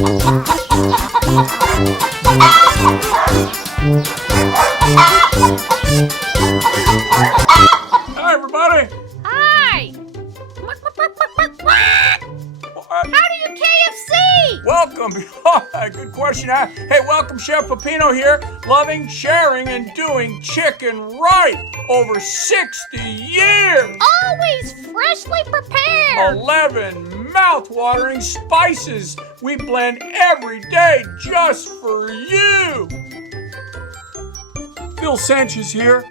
Hi, everybody. Hi. HowDoYouKFC? Welcome. Good question. Hey, welcome, Chef Peppino here. Loving, sharing, and doing chicken right over 60 years. Always freshly prepared. 11 mouth-watering spices we blend every day just for you. Phil Sanchez here.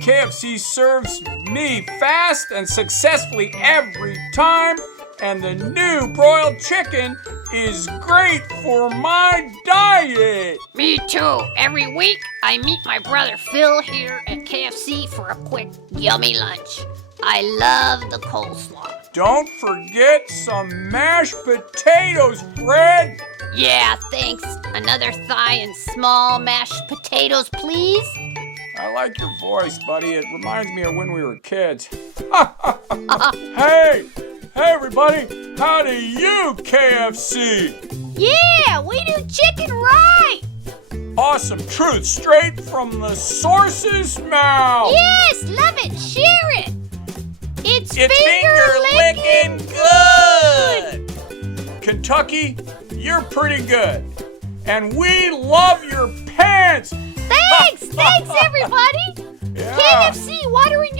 KFC serves me fast and successfully every time, and the new broiled chicken is great for my diet. Me too. Every week, I meet my brother Phil here at KFC for a quick, yummy lunch. I love the coleslaw. Don't forget some mashed potatoes, Fred. Yeah, thanks. Another thigh and small mashed potatoes, please. I like your voice, buddy. It reminds me of when we were kids. Hey, everybody. How do you, KFC? Yeah, we do chicken right. Awesome truth straight from the source's mouth. Yes, love it. Share it. It's finger-licking good. Kentucky, you're pretty good. And we love your pants. Thanks, everybody. Yeah. KFC watering